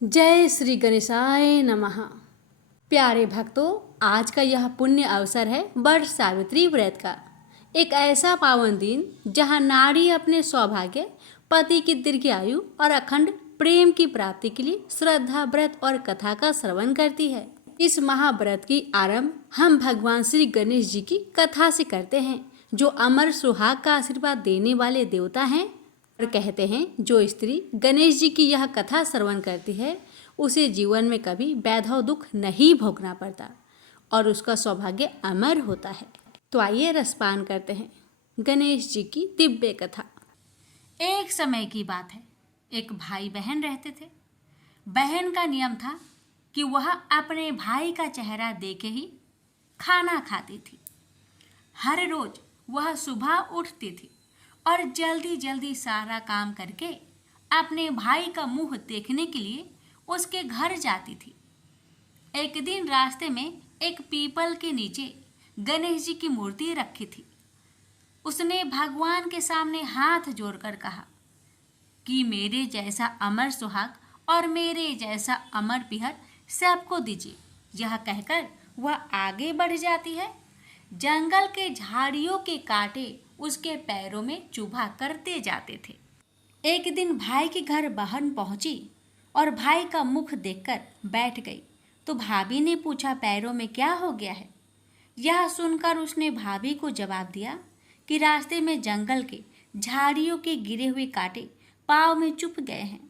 जय श्री गणेशाय नमः। प्यारे भक्तों, आज का यह पुण्य अवसर है वट सावित्री व्रत का। एक ऐसा पावन दिन जहां नारी अपने सौभाग्य, पति की दीर्घायु और अखंड प्रेम की प्राप्ति के लिए श्रद्धा, व्रत और कथा का श्रवण करती है। इस महाव्रत की आरंभ हम भगवान श्री गणेश जी की कथा से करते हैं, जो अमर सुहाग का आशीर्वाद देने वाले देवता हैं। और कहते हैं, जो स्त्री गणेश जी की यह कथा श्रवण करती है उसे जीवन में कभी वैधव दुख नहीं भोगना पड़ता और उसका सौभाग्य अमर होता है। तो आइए रसपान करते हैं गणेश जी की दिव्य कथा। एक समय की बात है, एक भाई बहन रहते थे। बहन का नियम था कि वह अपने भाई का चेहरा देख ही खाना खाती थी। हर रोज वह सुबह उठती थी और जल्दी जल्दी सारा काम करके अपने भाई का मुंह देखने के लिए उसके घर जाती थी। एक दिन रास्ते में एक पीपल के नीचे गणेश जी की मूर्ति रखी थी। उसने भगवान के सामने हाथ जोड़कर कहा कि मेरे जैसा अमर सुहाग और मेरे जैसा अमर पिहर सबको दीजिए। यह कहकर वह आगे बढ़ जाती है। जंगल के झाड़ियों के कांटे उसके पैरों में चुभा करते जाते थे। एक दिन भाई के घर बहन पहुंची और भाई का मुख देखकर बैठ गई तो भाभी ने पूछा, पैरों में क्या हो गया है? यह सुनकर उसने भाभी को जवाब दिया कि रास्ते में जंगल के झाड़ियों के गिरे हुए कांटे पाँव में चुभ गए हैं।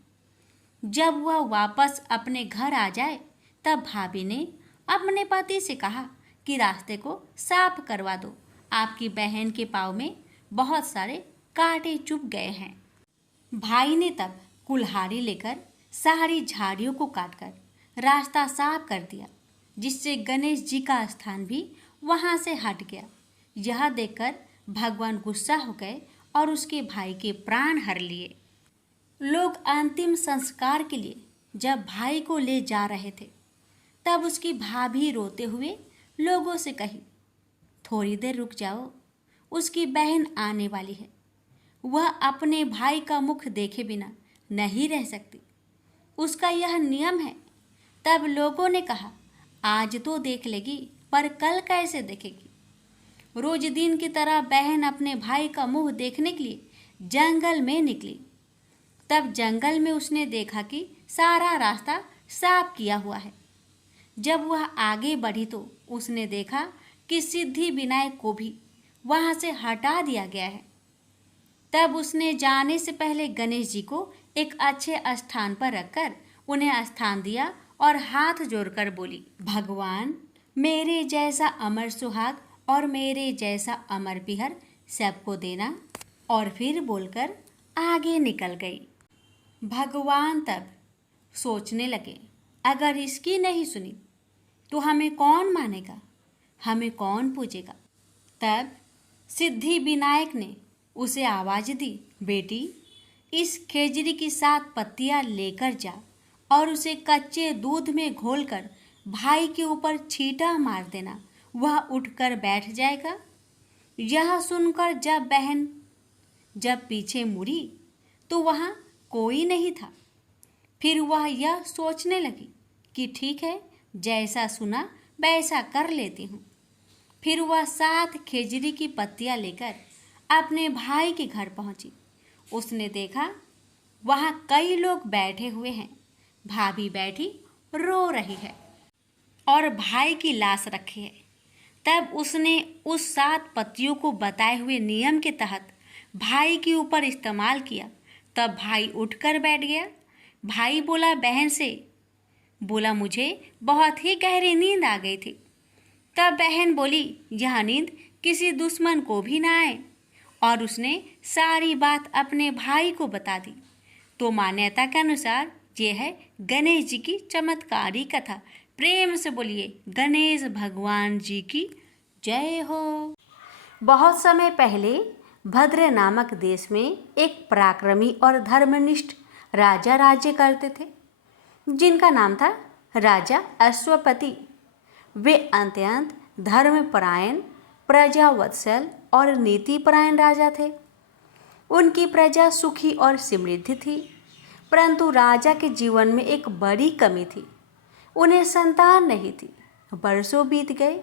जब वह वापस अपने घर आ जाए तब भाभी ने अपने पति से कहा कि रास्ते को साफ करवा दो, आपकी बहन के पाँव में बहुत सारे कांटे चुभ गए हैं। भाई ने तब कुल्हाड़ी लेकर सारी झाड़ियों को काटकर रास्ता साफ कर दिया, जिससे गणेश जी का स्थान भी वहां से हट गया। यह देखकर भगवान गुस्सा हो गए और उसके भाई के प्राण हर लिए। लोग अंतिम संस्कार के लिए जब भाई को ले जा रहे थे तब उसकी भाभी रोते हुए लोगों से कही, थोड़ी देर रुक जाओ, उसकी बहन आने वाली है। वह अपने भाई का मुख देखे बिना नहीं रह सकती, उसका यह नियम है। तब लोगों ने कहा, आज तो देख लेगी पर कल कैसे देखेगी? रोज दिन की तरह बहन अपने भाई का मुंह देखने के लिए जंगल में निकली। तब जंगल में उसने देखा कि सारा रास्ता साफ किया हुआ है। जब वह आगे बढ़ी तो उसने देखा कि सिद्धि विनायक को भी वहां से हटा दिया गया है। तब उसने जाने से पहले गणेश जी को एक अच्छे स्थान पर रखकर उन्हें स्थान दिया और हाथ जोड़कर बोली, भगवान मेरे जैसा अमर सुहाग और मेरे जैसा अमर पिहर सबको देना। और फिर बोलकर आगे निकल गई। भगवान तब सोचने लगे, अगर इसकी नहीं सुनी तो हमें कौन मानेगा, हमें कौन पूजेगा? तब सिद्धि विनायक ने उसे आवाज दी, बेटी इस खेजड़ी की 7 पत्तियां लेकर जा और उसे कच्चे दूध में घोलकर भाई के ऊपर छींटा मार देना, वह उठकर बैठ जाएगा। यह सुनकर जब बहन पीछे मुड़ी तो वहाँ कोई नहीं था। फिर वह यह सोचने लगी कि ठीक है, जैसा सुना वैसा कर लेती हूँ। फिर वह 7 खेजड़ी की पत्तियां लेकर अपने भाई के घर पहुंची। उसने देखा वहाँ कई लोग बैठे हुए हैं। भाभी बैठी रो रही है और भाई की लाश रखी है। तब उसने उस 7 पत्तियों को बताए हुए नियम के तहत भाई के ऊपर इस्तेमाल किया। तब भाई उठकर बैठ गया। भाई बोला बहन से, बोला मुझे बहुत ही गहरी नींद आ गई थी। तब बहन बोली, यह नींद किसी दुश्मन को भी ना आए। और उसने सारी बात अपने भाई को बता दी। तो मान्यता के अनुसार ये है गणेश जी की चमत्कारी कथा। प्रेम से बोलिए गणेश भगवान जी की जय हो। बहुत समय पहले भद्र नामक देश में एक पराक्रमी और धर्मनिष्ठ राजा राज्य करते थे, जिनका नाम था राजा अश्वपति। वे अत्यंत धर्मपरायण, प्रजावत्सल और नीतिपरायण राजा थे। उनकी प्रजा सुखी और समृद्ध थी। परंतु राजा के जीवन में एक बड़ी कमी थी। उन्हें संतान नहीं थी। वर्षों बीत गए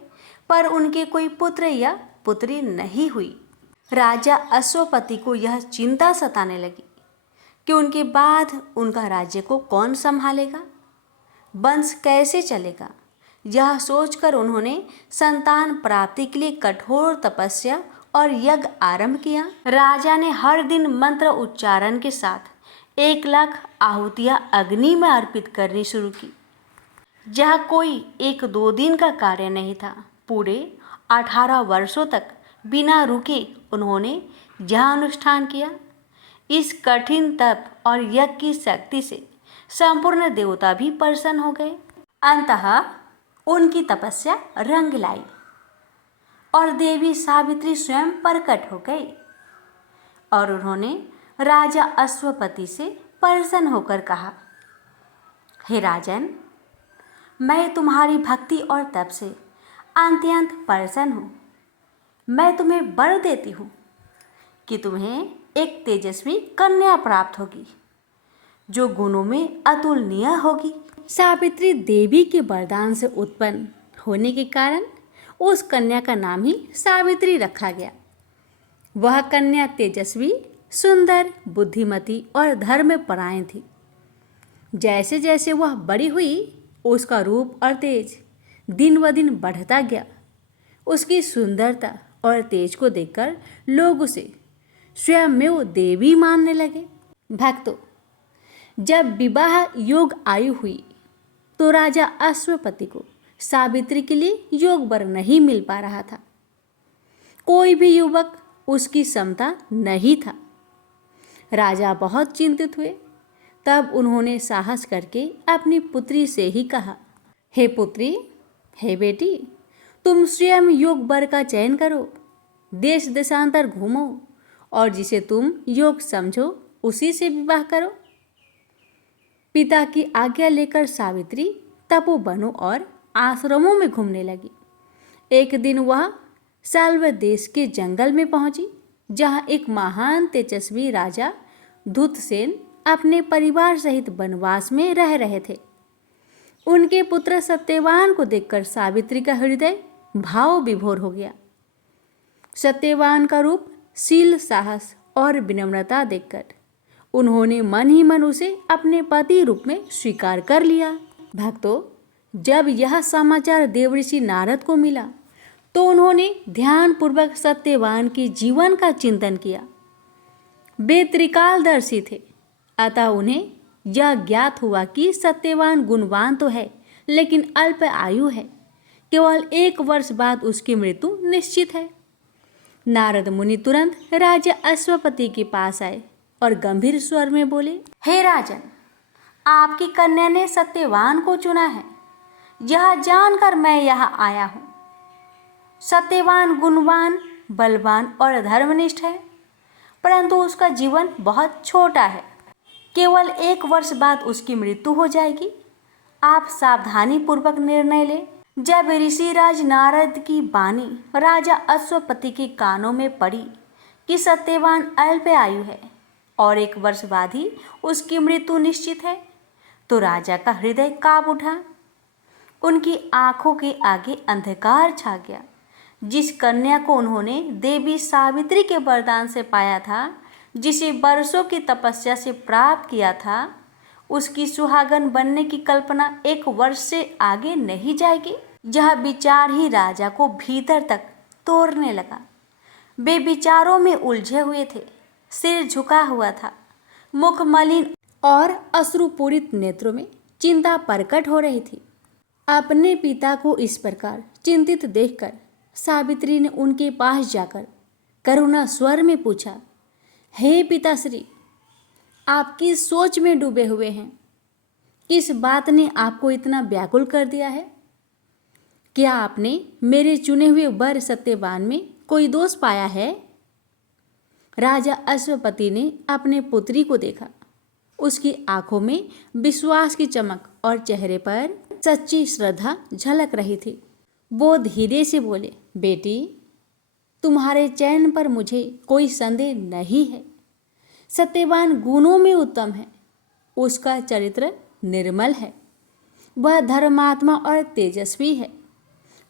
पर उनके कोई पुत्र या पुत्री नहीं हुई। राजा अश्वपति को यह चिंता सताने लगी कि उनके बाद उनका राज्य को कौन संभालेगा, वंश कैसे चलेगा। यह सोचकर उन्होंने संतान प्राप्ति के लिए कठोर तपस्या और यज्ञ आरंभ किया। राजा ने हर दिन मंत्र उच्चारण के साथ 1,00,000 आहुतियां अग्नि में अर्पित करनी शुरू की। यह कोई 1-2 दिन का कार्य नहीं था। पूरे 18 वर्षों तक बिना रुके उन्होंने यह अनुष्ठान किया। इस कठिन तप और यज्ञ की शक्ति से संपूर्ण देवता भी प्रसन्न हो गए। अंततः उनकी तपस्या रंग लाई और देवी सावित्री स्वयं प्रकट हो गई और उन्होंने राजा अश्वपति से प्रसन्न होकर कहा, हे राजन, मैं तुम्हारी भक्ति और तप से अत्यंत प्रसन्न हूँ। मैं तुम्हें वर देती हूँ कि तुम्हें एक तेजस्वी कन्या प्राप्त होगी जो गुणों में अतुलनीय होगी। सावित्री देवी के वरदान से उत्पन्न होने के कारण उस कन्या का नाम ही सावित्री रखा गया। वह कन्या तेजस्वी, सुंदर, बुद्धिमती और धर्मपरायण थी। जैसे जैसे वह बड़ी हुई उसका रूप और तेज दिन ब दिन बढ़ता गया। उसकी सुंदरता और तेज को देखकर लोग उसे स्वयं में वो देवी मानने लगे। भक्तों, जब विवाह योग आयु हुई तो राजा अश्वपति को सावित्री के लिए योग वर नहीं मिल पा रहा था। कोई भी युवक उसकी समता नहीं था। राजा बहुत चिंतित हुए। तब उन्होंने साहस करके अपनी पुत्री से ही कहा, हे पुत्री, हे बेटी, तुम स्वयं योग वर का चयन करो, देश देशांतर घूमो और जिसे तुम योग समझो उसी से विवाह करो। पिता की आज्ञा लेकर सावित्री तपोवनों और आश्रमों में घूमने लगी। एक दिन वह साल्व देश के जंगल में पहुंची, जहां एक महान तेजस्वी राजा धूतसेन अपने परिवार सहित वनवास में रह रहे थे। उनके पुत्र सत्यवान को देखकर सावित्री का हृदय भाव विभोर हो गया। सत्यवान का रूप, शील, साहस और विनम्रता देखकर उन्होंने मन ही मन उसे अपने पति रूप में स्वीकार कर लिया। भक्तों, जब यह समाचार देवऋषि नारद को मिला तो उन्होंने ध्यानपूर्वक सत्यवान के जीवन का चिंतन किया। वे त्रिकालदर्शी थे, अतः उन्हें यह ज्ञात हुआ कि सत्यवान गुणवान तो है लेकिन अल्प आयु है। केवल 1 वर्ष बाद उसकी मृत्यु निश्चित है। नारद मुनि तुरंत राजा अश्वपति के पास आए और गंभीर स्वर में बोले, हे राजन, आपकी कन्या ने सत्यवान को चुना है। यह जानकर मैं यहाँ आया हूँ। सत्यवान गुणवान, बलवान और धर्मनिष्ठ है, परंतु उसका जीवन बहुत छोटा है। केवल 1 वर्ष बाद उसकी मृत्यु हो जाएगी। आप सावधानी पूर्वक निर्णय लें। जब ऋषिराज नारद की वाणी राजा अश्वपति के कानों में पड़ी कि सत्यवान अल्प आयु है और 1 वर्ष बाद ही उसकी मृत्यु निश्चित है, तो राजा का हृदय कांप उठा। उनकी आंखों के आगे अंधकार छा गया। जिस कन्या को उन्होंने देवी सावित्री के वरदान से पाया था, जिसे वर्षों की तपस्या से प्राप्त किया था, उसकी सुहागन बनने की कल्पना 1 वर्ष से आगे नहीं जाएगी। यह विचार ही राजा को भीतर तक तोड़ने लगा। वे विचारों में उलझे हुए थे, सिर झुका हुआ था, मुख मलिन और अश्रुपूरित नेत्रों में चिंता प्रकट हो रही थी। अपने पिता को इस प्रकार चिंतित देखकर सावित्री ने उनके पास जाकर करुणा स्वर में पूछा, हे पिताश्री, आप किस सोच में डूबे हुए हैं? किस बात ने आपको इतना व्याकुल कर दिया है? क्या आपने मेरे चुने हुए वर सत्यवान में कोई दोष पाया है? राजा अश्वपति ने अपने पुत्री को देखा। उसकी आंखों में विश्वास की चमक और चेहरे पर सच्ची श्रद्धा झलक रही थी। वो धीरे से बोले, बेटी, तुम्हारे चयन पर मुझे कोई संदेह नहीं है। सत्यवान गुणों में उत्तम है, उसका चरित्र निर्मल है, वह धर्मात्मा और तेजस्वी है,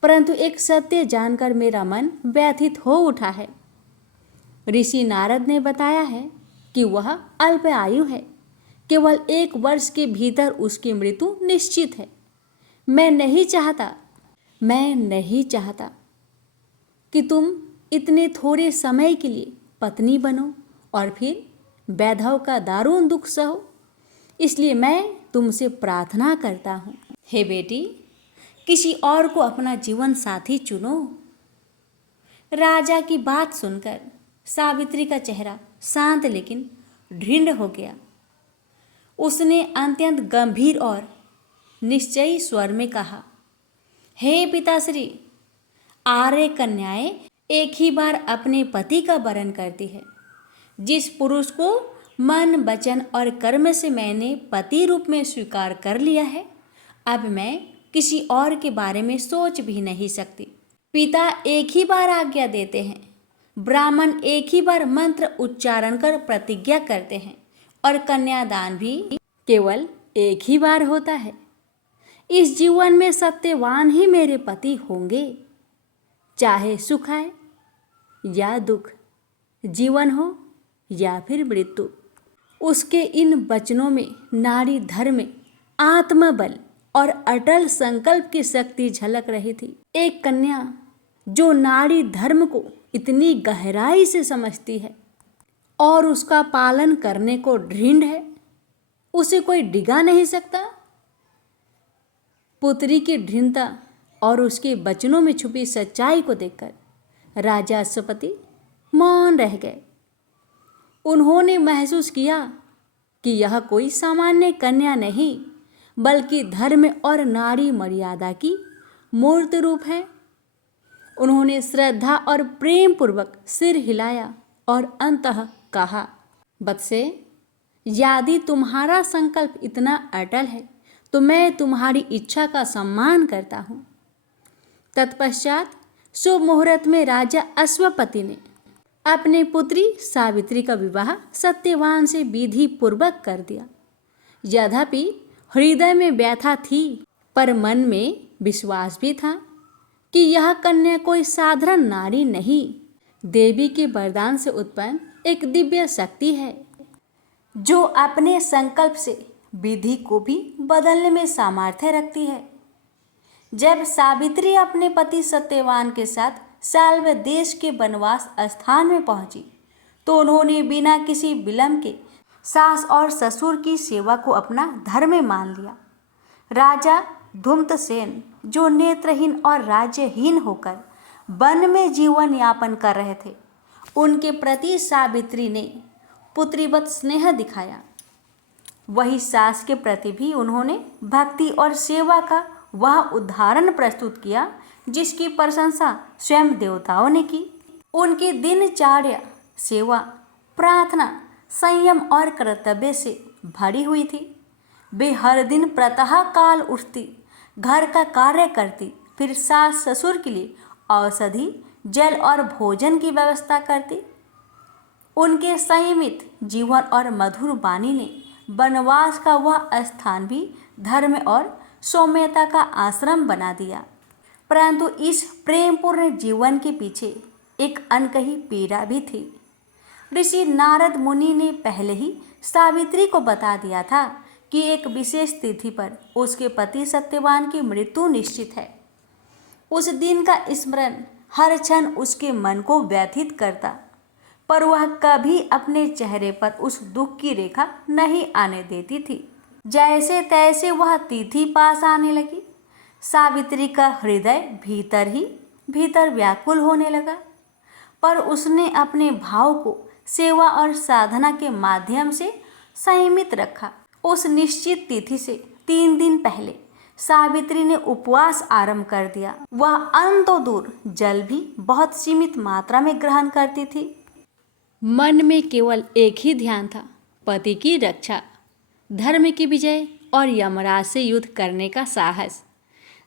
परंतु एक सत्य जानकर मेरा मन व्यथित हो उठा है। ऋषि नारद ने बताया है कि वह अल्प आयु है, केवल 1 वर्ष के भीतर उसकी मृत्यु निश्चित है। मैं नहीं चाहता कि तुम इतने थोड़े समय के लिए पत्नी बनो और फिर वैधव का दारुण दुख सहो। इसलिए मैं तुमसे प्रार्थना करता हूँ, हे बेटी, किसी और को अपना जीवन साथी चुनो। राजा की बात सुनकर सावित्री का चेहरा शांत लेकिन दृढ़ हो गया। उसने अत्यंत गंभीर और निश्चयी स्वर में कहा, हे पिताश्री, आर्य कन्याएं एक ही बार अपने पति का वरण करती है। जिस पुरुष को मन, वचन और कर्म से मैंने पति रूप में स्वीकार कर लिया है, अब मैं किसी और के बारे में सोच भी नहीं सकती। पिता एक ही बार आज्ञा देते हैं, ब्राह्मण एक ही बार मंत्र उच्चारण कर प्रतिज्ञा करते हैं और कन्यादान भी केवल एक ही बार होता है। इस जीवन में सत्यवान ही मेरे पति होंगे, चाहे सुख आए या दुख, जीवन हो या फिर मृत्यु। उसके इन वचनों में नारी धर्म, आत्मबल और अटल संकल्प की शक्ति झलक रही थी। एक कन्या जो नारी धर्म को इतनी गहराई से समझती है और उसका पालन करने को दृढ़ है, उसे कोई डिगा नहीं सकता। पुत्री की दृढ़ता और उसके वचनों में छुपी सच्चाई को देखकर राजा अश्वपति मौन रह गए। उन्होंने महसूस किया कि यह कोई सामान्य कन्या नहीं, बल्कि धर्म और नारी मर्यादा की मूर्त रूप है। उन्होंने श्रद्धा और प्रेम पूर्वक सिर हिलाया और अंततः कहा, वत्से, यदि तुम्हारा संकल्प इतना अटल है तो मैं तुम्हारी इच्छा का सम्मान करता हूँ। तत्पश्चात शुभ मुहूर्त में राजा अश्वपति ने अपनी पुत्री सावित्री का विवाह सत्यवान से विधि पूर्वक कर दिया। यद्यपि हृदय में व्यथा थी, पर मन में विश्वास भी था कि यह कन्या कोई साधारण नारी नहीं, देवी के वरदान से उत्पन्न एक दिव्य शक्ति है, जो अपने संकल्प से विधि को भी बदलने में सामर्थ्य रखती है। जब सावित्री अपने पति सत्यवान के साथ साल्व देश के वनवास स्थान में पहुंची, तो उन्होंने बिना किसी विलंब के सास और ससुर की सेवा को अपना धर्म मान लिया। राजा धूम्रसेन, जो नेत्रहीन और राज्यहीन होकर वन में जीवन यापन कर रहे थे, उनके प्रति सावित्री ने पुत्रीवत स्नेह दिखाया। वही सास के प्रति भी उन्होंने भक्ति और सेवा का वह उदाहरण प्रस्तुत किया जिसकी प्रशंसा स्वयं देवताओं ने की। उनकी दिनचर्या सेवा, प्रार्थना, संयम और कर्तव्य से भरी हुई थी। वे हर दिन प्रातः काल उठती, घर का कार्य करती, फिर सास ससुर के लिए औषधि, जल और भोजन की व्यवस्था करती। उनके संयमित जीवन और मधुर वाणी ने वनवास का वह स्थान भी धर्म और सौम्यता का आश्रम बना दिया। परंतु इस प्रेमपूर्ण जीवन के पीछे एक अनकही पीड़ा भी थी। ऋषि नारद मुनि ने पहले ही सावित्री को बता दिया था कि एक विशेष तिथि पर उसके पति सत्यवान की मृत्यु निश्चित है। उस दिन का स्मरण हर क्षण उसके मन को व्यथित करता, पर वह कभी अपने चेहरे पर उस दुख की रेखा नहीं आने देती थी। जैसे तैसे वह तिथि पास आने लगी, सावित्री का हृदय भीतर ही भीतर व्याकुल होने लगा, पर उसने अपने भाव को सेवा और साधना के माध्यम से संयमित रखा। उस निश्चित तिथि से 3 दिन पहले सावित्री ने उपवास आरंभ कर दिया। वह अन्न तो दूर, जल भी बहुत सीमित मात्रा में ग्रहण करती थी। मन में केवल एक ही ध्यान था, पति की रक्षा, धर्म की विजय और यमराज से युद्ध करने का साहस।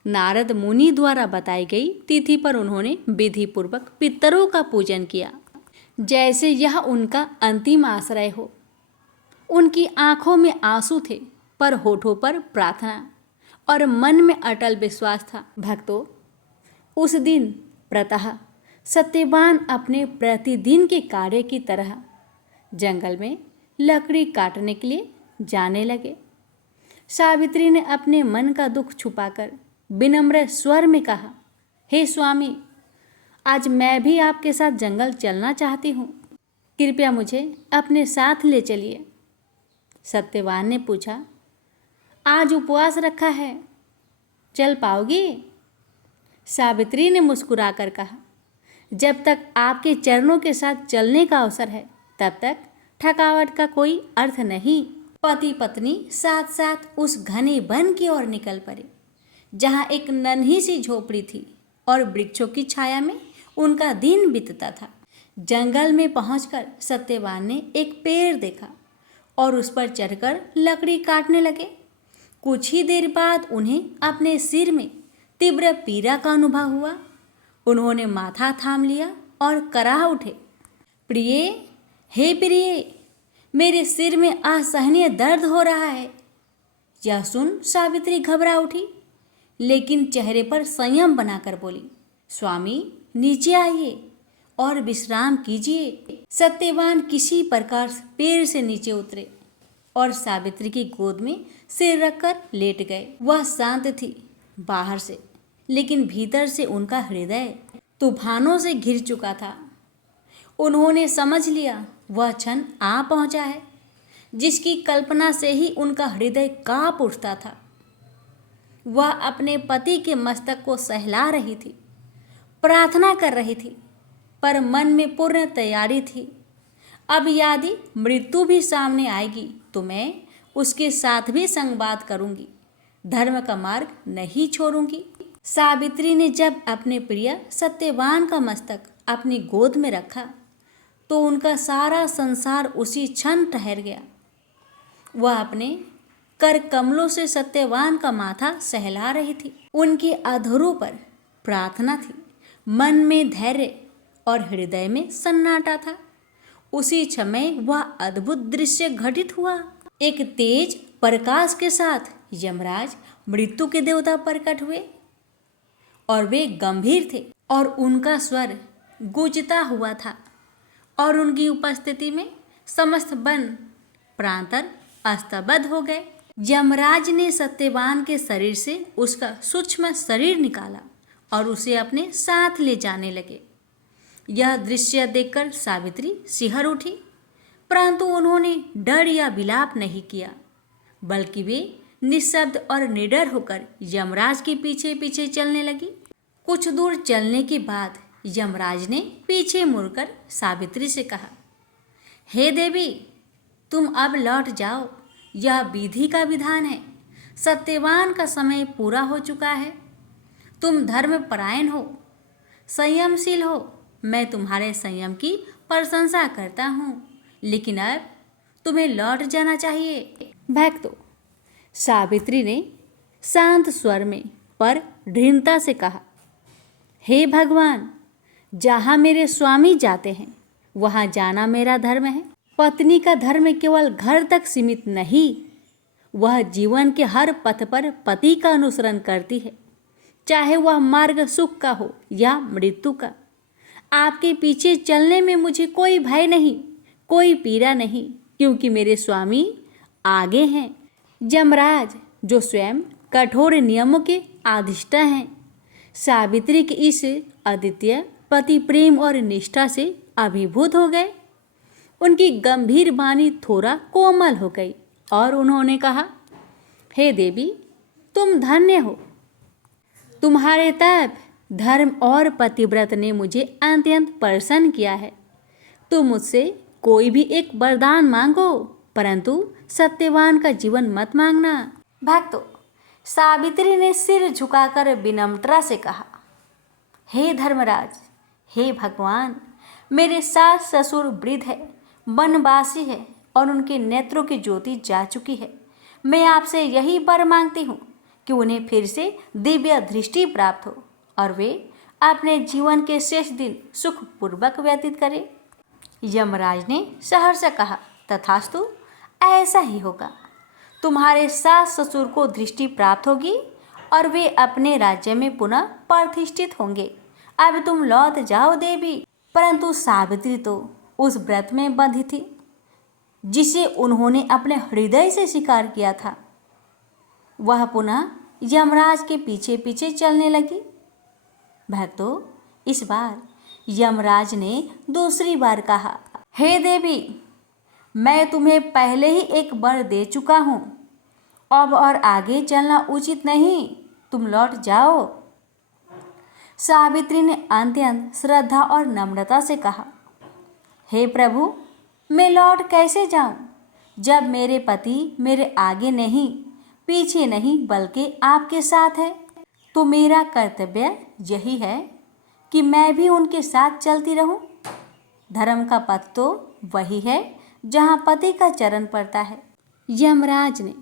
नारद मुनि द्वारा बताई गई तिथि पर उन्होंने विधि पूर्वक पितरों का पूजन किया, जैसे यह उनका अंतिम आश्रय हो। उनकी आंखों में आंसू थे, पर होठों पर प्रार्थना और मन में अटल विश्वास था। भक्तों, उस दिन प्रातः सत्यवान अपने प्रतिदिन के कार्य की तरह जंगल में लकड़ी काटने के लिए जाने लगे। सावित्री ने अपने मन का दुख छुपाकर विनम्र स्वर में कहा, हे स्वामी, आज मैं भी आपके साथ जंगल चलना चाहती हूँ। कृपया मुझे अपने साथ ले चलिए। सत्यवान ने पूछा, आज उपवास रखा है, चल पाओगी? सावित्री ने मुस्कुराकर कहा, जब तक आपके चरणों के साथ चलने का अवसर है तब तक थकावट का कोई अर्थ नहीं। पति पत्नी साथ साथ उस घने वन की ओर निकल पड़े, जहाँ एक नन्ही सी झोपड़ी थी और वृक्षों की छाया में उनका दिन बीतता था। जंगल में पहुंचकर सत्यवान ने एक पेड़ देखा और उस पर चढ़कर लकड़ी काटने लगे। कुछ ही देर बाद उन्हें अपने सिर में तीव्र पीड़ा का अनुभव हुआ। उन्होंने माथा थाम लिया और कराह उठे, प्रिय, हे प्रिय, मेरे सिर में असहनीय दर्द हो रहा है। यह सुन सावित्री घबरा उठी, लेकिन चेहरे पर संयम बनाकर बोली, स्वामी, नीचे आइए और विश्राम कीजिए। सत्यवान किसी प्रकार पेड़ से नीचे उतरे और सावित्री की गोद में सिर रखकर लेट गए। वह शांत थी बाहर से, लेकिन भीतर से उनका हृदय तूफानों से घिर चुका था। उन्होंने समझ लिया वह क्षण आ पहुंचा है जिसकी कल्पना से ही उनका हृदय कांप उठता था। वह अपने पति के मस्तक को सहला रही थी, प्रार्थना कर रही थी, पर मन में पूर्ण तैयारी थी। अब यदि मृत्यु भी सामने आएगी तो मैं उसके साथ भी संवाद करूंगी, धर्म का मार्ग नहीं छोड़ूंगी। सावित्री ने जब अपने प्रिय सत्यवान का मस्तक अपनी गोद में रखा तो उनका सारा संसार उसी क्षण ठहर गया। वह अपने कर कमलों से सत्यवान का माथा सहला रही थी। उनके अधरों पर प्रार्थना थी, मन में धैर्य और हृदय में सन्नाटा था। उसी समय वह अद्भुत दृश्य घटित हुआ। एक तेज प्रकाश के साथ यमराज मृत्यु के देवता प्रकट हुए और वे गंभीर थे और उनका स्वर गूंजता हुआ था और उनकी उपस्थिति में समस्त वन प्रांतर स्तब्ध हो गए। यमराज ने सत्यवान के शरीर से उसका सूक्ष्म शरीर निकाला और उसे अपने साथ ले जाने लगे। यह दृश्य देखकर सावित्री सिहर उठी, परंतु उन्होंने डर या विलाप नहीं किया, बल्कि वे निःशब्द और निडर होकर यमराज के पीछे पीछे चलने लगी। कुछ दूर चलने के बाद यमराज ने पीछे मुड़कर सावित्री से कहा, हे देवी, तुम अब लौट जाओ, यह विधि का विधान है। सत्यवान का समय पूरा हो चुका है। तुम धर्मपरायण हो, संयमशील हो। मैं तुम्हारे संयम की प्रशंसा करता हूँ, लेकिन अब तुम्हें लौट जाना चाहिए। भक्तों, सावित्री ने शांत स्वर में पर दृढ़ता से कहा, हे भगवान, जहाँ मेरे स्वामी जाते हैं वहाँ जाना मेरा धर्म है। पत्नी का धर्म केवल घर तक सीमित नहीं, वह जीवन के हर पथ पर पति का अनुसरण करती है, चाहे वह मार्ग सुख का हो या मृत्यु का। आपके पीछे चलने में मुझे कोई भय नहीं, कोई पीड़ा नहीं, क्योंकि मेरे स्वामी आगे हैं। यमराज, जो स्वयं कठोर नियमों के अधिष्ठा हैं, सावित्री के इस अद्वितीय पति प्रेम और निष्ठा से अभिभूत हो गए। उनकी गंभीर वाणी थोड़ा कोमल हो गई और उन्होंने कहा, हे देवी, तुम धन्य हो। तुम्हारे तप, धर्म और पतिव्रत ने मुझे अत्यंत प्रसन्न किया है। तुम मुझसे कोई भी एक वरदान मांगो, परंतु सत्यवान का जीवन मत मांगना। भक्तों, सावित्री ने सिर झुकाकर विनम्रता से कहा, हे धर्मराज, हे भगवान, मेरे सास ससुर वृद्ध है, वनवासी है और उनके नेत्रों की ज्योति जा चुकी है। मैं आपसे यही वर मांगती हूँ कि उन्हें फिर से दिव्य दृष्टि प्राप्त हो और वे अपने जीवन के शेष दिन सुखपूर्वक व्यतीत करें। यमराज ने सहर्ष कहा, तथास्तु, ऐसा ही होगा। तुम्हारे सास ससुर को दृष्टि प्राप्त होगी और वे अपने राज्य में पुनः प्रतिष्ठित होंगे। अब तुम लौट जाओ देवी। परंतु सावित्री तो उस व्रत में बंधी थी जिसे उन्होंने अपने हृदय से स्वीकार किया था। वह पुनः यमराज के पीछे पीछे चलने लगी। भक्तों, इस बार यमराज ने दूसरी बार कहा, हे देवी, मैं तुम्हें पहले ही एक वर दे चुका हूँ, अब और आगे चलना उचित नहीं, तुम लौट जाओ। सावित्री ने अत्यंत श्रद्धा और नम्रता से कहा, हे प्रभु, मैं लौट कैसे जाऊं जब मेरे पति मेरे आगे नहीं पीछे नहीं बल्कि आपके साथ है। तो मेरा कर्तव्य यही है कि मैं भी उनके साथ चलती रहूं। धर्म का पथ तो वही है जहां पति का चरण पड़ता है। यमराज ने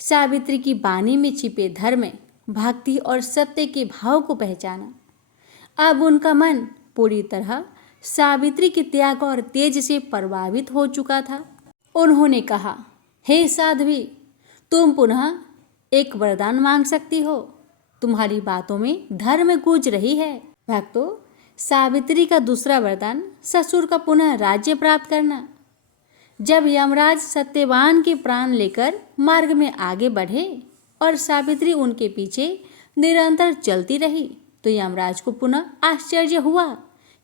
सावित्री की वाणी में छिपे धर्म, भक्ति और सत्य के भाव को पहचाना। अब उनका मन पूरी तरह सावित्री के त्याग और तेज से प्रभावित हो चुका था। उन्होंने कहा, हे साध्वी, तुम पुनः एक वरदान मांग सकती हो। तुम्हारी बातों में धर्म गूंज रही है। भक्तों, सावित्री का दूसरा वरदान ससुर का पुनः राज्य प्राप्त करना। जब यमराज सत्यवान के प्राण लेकर मार्ग में आगे बढ़े और सावित्री उनके पीछे निरंतर चलती रही, तो यमराज को पुनः आश्चर्य हुआ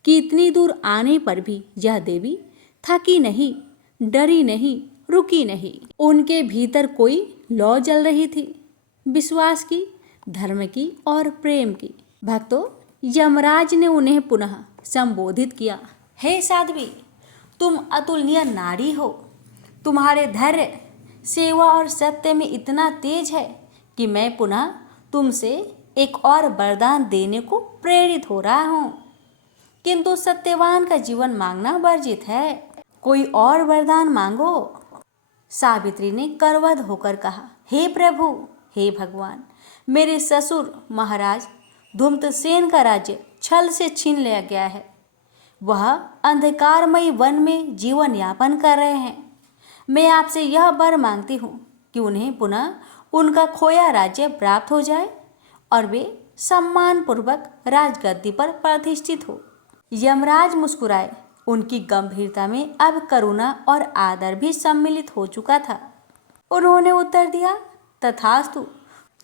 कि इतनी दूर आने पर भी यह देवी थकी नहीं, डरी नहीं, रुकी नहीं। उनके भीतर कोई लौ जल रही थी, विश्वास की, धर्म की और प्रेम की। भक्तों, यमराज ने उन्हें पुनः संबोधित किया, हे साध्वी, तुम अतुलनीय नारी हो। तुम्हारे धैर्य, सेवा और सत्य में इतना तेज है कि मैं पुनः तुमसे एक और वरदान देने को प्रेरित हो रहा हूँ। किंतु सत्यवान का जीवन मांगना वर्जित है। कोई और वरदान मांगो। सावित्री ने करवद होकर कहा, हे प्रभु, हे भगवान, मेरे ससुर महाराज धूम्रसेन का राज्य छल से छीन लिया गया है। वह अंधकारमयी वन में जीवन यापन कर रहे हैं। मैं आपसे यह वर मांगती हूँ कि उन्हें पुनः उनका खोया राज्य प्राप्त हो जाए और वे सम्मानपूर्वक राजगद्दी पर प्रतिष्ठित हो। यमराज मुस्कुराए। उनकी गंभीरता में अब करुणा और आदर भी सम्मिलित हो चुका था। उन्होंने उत्तर दिया, तथास्तु,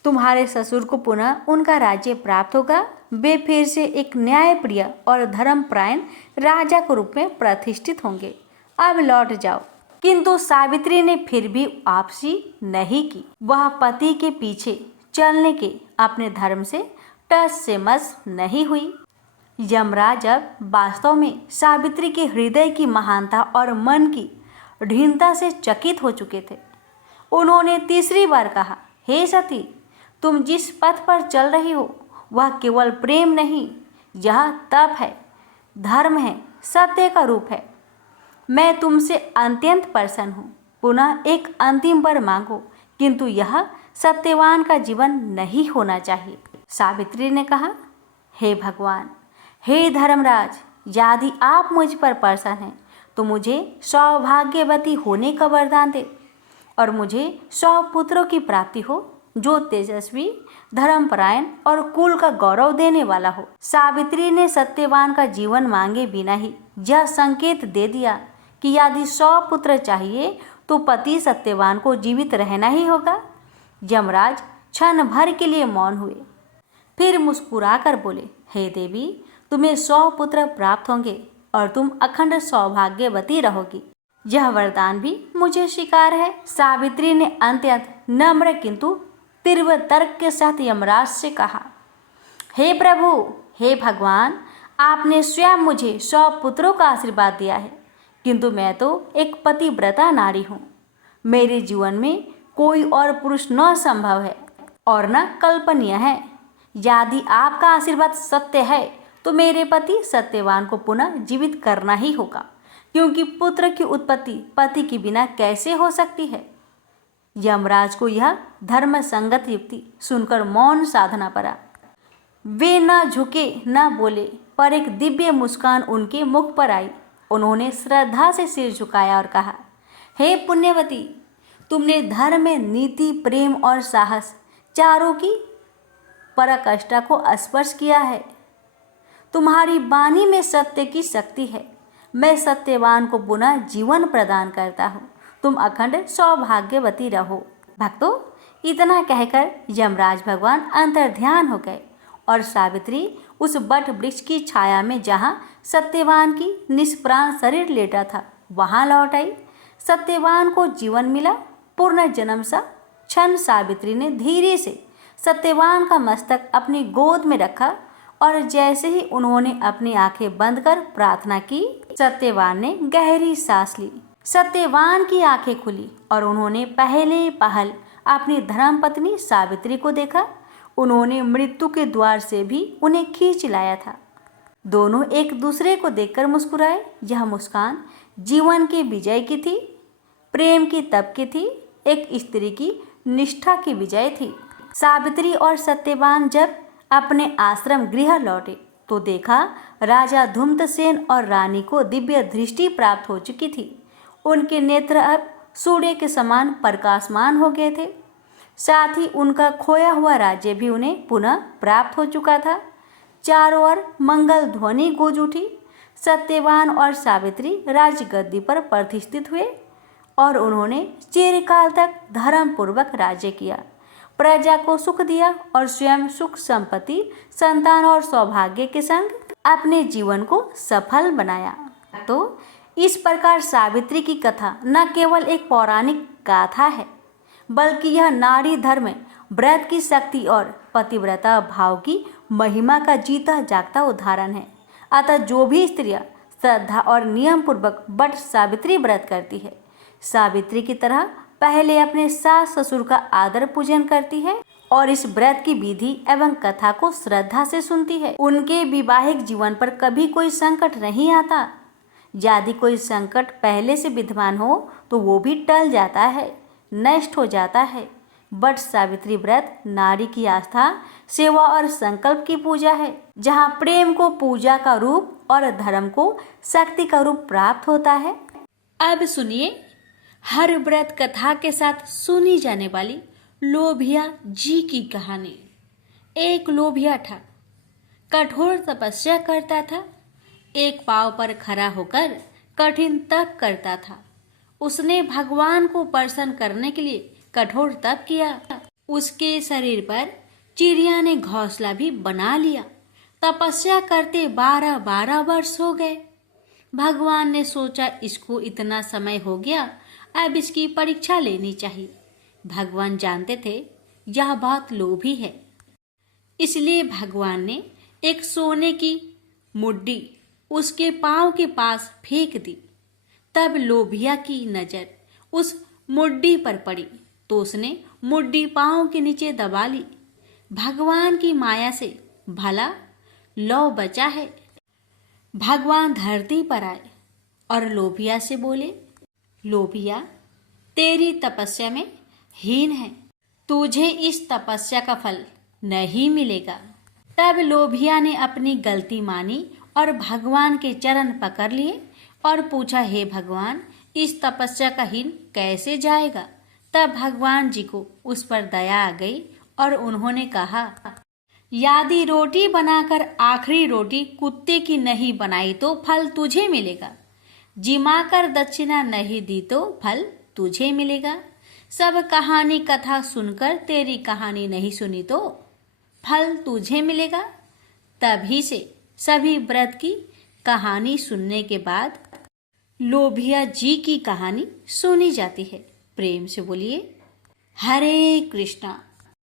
तुम्हारे ससुर को पुनः उनका राज्य प्राप्त होगा। वे फिर से एक न्यायप्रिय और धर्मपरायण राजा के रूप में प्रतिष्ठित होंगे। अब लौट जाओ। किंतु सावित्री ने फिर भी वापसी नहीं की। वह पति के पीछे चलने के अपने धर्म से टस से मस नहीं हुई। यमराज अब वास्तव में सावित्री के हृदय की महानता और मन की दृढ़ता से चकित हो चुके थे। उन्होंने तीसरी बार कहा, हे सती, तुम जिस पथ पर चल रही हो वह केवल प्रेम नहीं, यह तप है, धर्म है, सत्य का रूप है। मैं तुमसे अत्यंत प्रसन्न हूँ। पुनः एक अंतिम वर मांगो, किंतु यह सत्यवान का जीवन नहीं होना चाहिए। सावित्री ने कहा, हे भगवान, हे धर्मराज, यदि आप मुझ पर प्रसन्न हैं तो मुझे सौभाग्यवती होने का वरदान दे और मुझे 100 पुत्रों की प्राप्ति हो जो तेजस्वी, धर्मपरायण और कुल का गौरव देने वाला हो। सावित्री ने सत्यवान का जीवन मांगे बिना ही यह संकेत दे दिया कि यदि 100 पुत्र चाहिए तो पति सत्यवान को जीवित रहना ही होगा। यमराज क्षण भर के लिए मौन हुए, फिर मुस्कुराकर बोले, हे देवी, तुम्हें 100 पुत्र प्राप्त होंगे और तुम अखंड सौभाग्यवती रहोगी। यह वरदान भी मुझे स्वीकार है। सावित्री ने अत्यंत नम्र किंतु तीव्र तर्क के साथ यमराज से कहा, हे प्रभु, हे भगवान, आपने स्वयं मुझे 100 पुत्रों का आशीर्वाद दिया है, किंतु मैं तो एक पतिव्रता नारी हूँ। मेरे जीवन में कोई और पुरुष न संभव है और न कल्पनीय है। यदि आपका आशीर्वाद सत्य है तो मेरे पति सत्यवान को पुनः जीवित करना ही होगा, क्योंकि पुत्र की उत्पत्ति पति के बिना कैसे हो सकती है। यमराज को यह धर्म संगत युक्ति सुनकर मौन साधना पड़ा। वे न झुके न बोले, पर एक दिव्य मुस्कान उनके मुख पर आई। उन्होंने श्रद्धा से सिर झुकाया और कहा, हे पुण्यवती, तुमने धर्म में नीति, प्रेम और साहस चारों की पराकाष्ठा को स्पर्श किया है। तुम्हारी वाणी में सत्य की शक्ति है। मैं सत्यवान को पुनः जीवन प्रदान करता हूँ। तुम अखंड सौभाग्यवती रहो। भक्तों, इतना कहकर यमराज भगवान अंतर्ध्यान हो गए और सावित्री उस बट वृक्ष की छाया में जहाँ सत्यवान की निष्प्राण शरीर लेटा था वहाँ लौट आई। सत्यवान को जीवन मिला। पूर्ण जन्म सा क्षण सावित्री ने धीरे से सत्यवान का मस्तक अपनी गोद में रखा और जैसे ही उन्होंने अपनी आंखें बंद कर प्रार्थना की, सत्यवान ने गहरी सांस ली। सत्यवान की आंखें खुली और उन्होंने पहले पहल अपनी धर्मपत्नी सावित्री को देखा। उन्होंने मृत्यु के द्वार से भी उन्हें खींच लाया था। दोनों एक दूसरे को देखकर मुस्कुराए। यह मुस्कान जीवन की विजय की थी, प्रेम की तप की थी, एक स्त्री की निष्ठा की विजय थी। सावित्री और सत्यवान जब अपने आश्रम गृह लौटे तो देखा राजा धूम्रसेन और रानी को दिव्य दृष्टि प्राप्त हो चुकी थी। उनके नेत्र अब सूर्य के समान प्रकाशमान हो गए थे। साथ ही उनका खोया हुआ राज्य भी उन्हें पुनः प्राप्त हो चुका था। चारों ओर मंगल ध्वनि गूंज उठी। सत्यवान और सावित्री राजगद्दी पर प्रतिष्ठित हुए और उन्होंने चिरकाल तक धर्मपूर्वक राज्य किया, प्रजा को सुख दिया और स्वयं सुख, संपत्ति, संतान और सौभाग्य के संग अपने जीवन को सफल बनाया। तो इस प्रकार सावित्री की कथा न केवल एक पौराणिक गाथा है, बल्कि यह नारी धर्म, व्रत की शक्ति और पतिव्रता भाव की महिमा का जीता जागता उदाहरण है। अतः जो भी स्त्रियां श्रद्धा और नियम पूर्वक बट सावित्री व्रत करती है, सावित्री की तरह पहले अपने सास ससुर का आदर पूजन करती है और इस व्रत की विधि एवं कथा को श्रद्धा से सुनती है, उनके वैवाहिक जीवन पर कभी कोई संकट नहीं आता। यदि कोई संकट पहले से विद्यमान हो तो वो भी टल जाता है, नष्ट हो जाता है। बट सावित्री व्रत नारी की आस्था, सेवा और संकल्प की पूजा है, जहाँ प्रेम को पूजा का रूप और धर्म को शक्ति का रूप प्राप्त होता है। अब सुनिए हर व्रत कथा के साथ सुनी जाने वाली लोभिया जी की कहानी। एक लोभिया था, कठोर तपस्या करता था, एक पांव पर खड़ा होकर कठिन तप करता था। उसने भगवान को प्रसन्न करने के लिए कठोर तप किया। उसके शरीर पर चिड़िया ने घोंसला भी बना लिया। तपस्या करते 12 वर्ष हो गए। भगवान ने सोचा इसको इतना समय हो गया, अब इसकी परीक्षा लेनी चाहिए। भगवान जानते थे यह बहुत लोभी है, इसलिए भगवान ने एक सोने की मुड्डी उसके पांव के पास फेंक दी। तब लोभिया की नजर उस मुड्डी पर पड़ी तो उसने मुड्डी पांव के नीचे दबा ली। भगवान की माया से भला लौ बचा है। भगवान धरती पर आए और लोभिया से बोले, लोभिया, तेरी तपस्या में हीन है, तुझे इस तपस्या का फल नहीं मिलेगा। तब लोभिया ने अपनी गलती मानी और भगवान के चरण पकड़ लिए और पूछा, हे भगवान, इस तपस्या का हीन कैसे जाएगा? तब भगवान जी को उस पर दया आ गई और उन्होंने कहा, यदि रोटी बनाकर आखिरी रोटी कुत्ते की नहीं बनाई तो फल तुझे मिलेगा। जिमाकर दक्षिणा नहीं दी तो फल तुझे मिलेगा। सब कहानी कथा सुनकर तेरी कहानी नहीं सुनी तो फल तुझे मिलेगा। तभी से सभी व्रत की कहानी सुनने के बाद लोभिया जी की कहानी सुनी जाती है। प्रेम से बोलिए हरे कृष्णा।